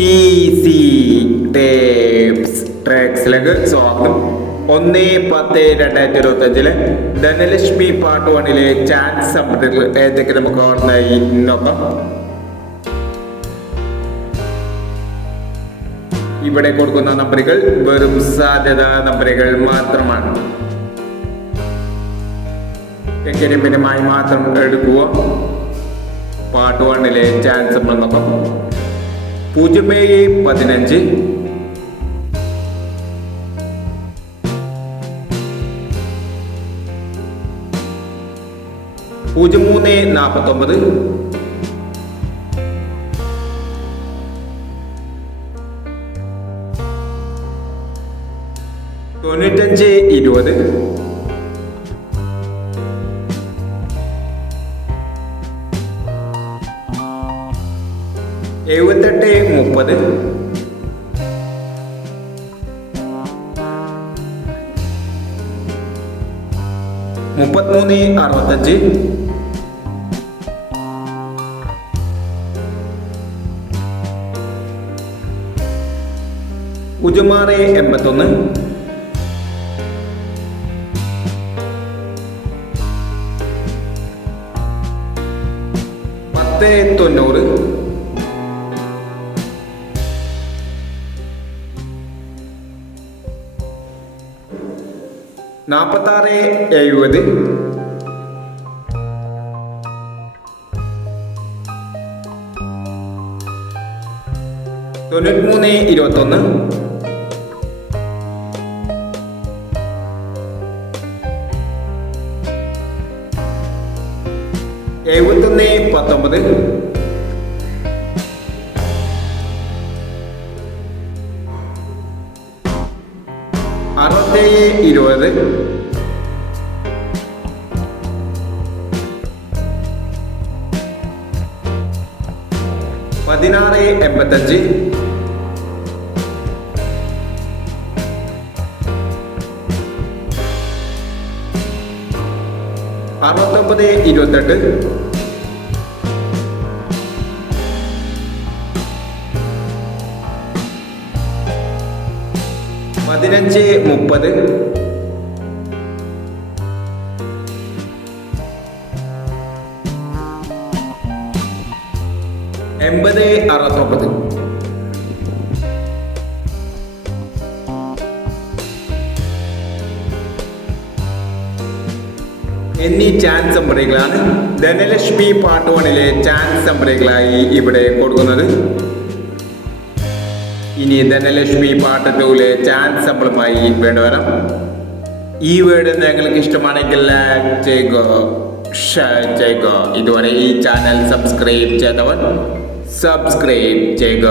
Easy tapes ട്രാക്സിലേക്ക് സ്വാഗതം. ഒന്ന് പത്ത് രണ്ടായിരത്തി ഇരുപത്തി അഞ്ചിലെ ധനലക്ഷ്മി പാർട്ട് വണ്ണിലെ ചാൻസ് ഏതൊക്കെ നമുക്ക് ഓർമ്മയായി നോക്കാം. ഇവിടെ കൊടുക്കുന്ന നമ്പറുകൾ വെറും സാധ്യത നമ്പറുകൾ മാത്രമാണ്. എങ്ങനെ പിന്നെ മാത്രം എടുക്കുക പാർട്ട് വണ്ണിലെ ചാൻസ് നമ്മൾ നോക്കാം. പൂജ്യം ഏഴ് പതിനഞ്ച്. പൂജ്യം മൂന്ന് നാൽപ്പത്തൊമ്പത്. തൊണ്ണൂറ്റഞ്ച് ഇരുപത്. എഴുപത്തെട്ട് മുപ്പത്. മുപ്പത്തിമൂന്ന് അറുപത്തഞ്ച്. ഉജുമാറ് എൺപത്തൊന്ന്. പത്ത് തൊണ്ണൂറ്. നാൽപ്പത്താറ് എഴുപത്. തൊണ്ണൂറ്റിമൂന്ന് ഇരുപത്തൊന്ന്. എഴുപത്തൊന്ന് പത്തൊമ്പത്. അറുപത്തേഴ് ഇരുപത്. പതിനാറ് എൺപത്തഞ്ച്. അറുപത്തൊമ്പത് ഇരുപത്തെട്ട്. പതിനഞ്ച് മുപ്പത്. എൺപത് അറുപത്തൊമ്പത്. എന്നീ ചാൻസ് നമ്പറുകളാണ് ധനലക്ഷ്മി പാർട്ട് വണിലെ ചാൻസ് നമ്പറുകളായി ഇവിടെ കൊടുക്കുന്നത്. ഇനി ധനലക്ഷ്മി പാർട്ട് ടൂവിലെ ചാൻസ് നമ്മളുമായി വേണ്ടി വരാം. ഈ വീഡിയോ നിങ്ങൾക്ക് ഇഷ്ടമാണെങ്കിൽ ലൈക്ക് ചെയ്യുക ഷെയർ ചെയ്യുക. ഇതുവരെ ഈ ചാനൽ സബ്സ്ക്രൈബ് ചെയ്തവർ സബ്സ്ക്രൈബ് ചെയ്യുക.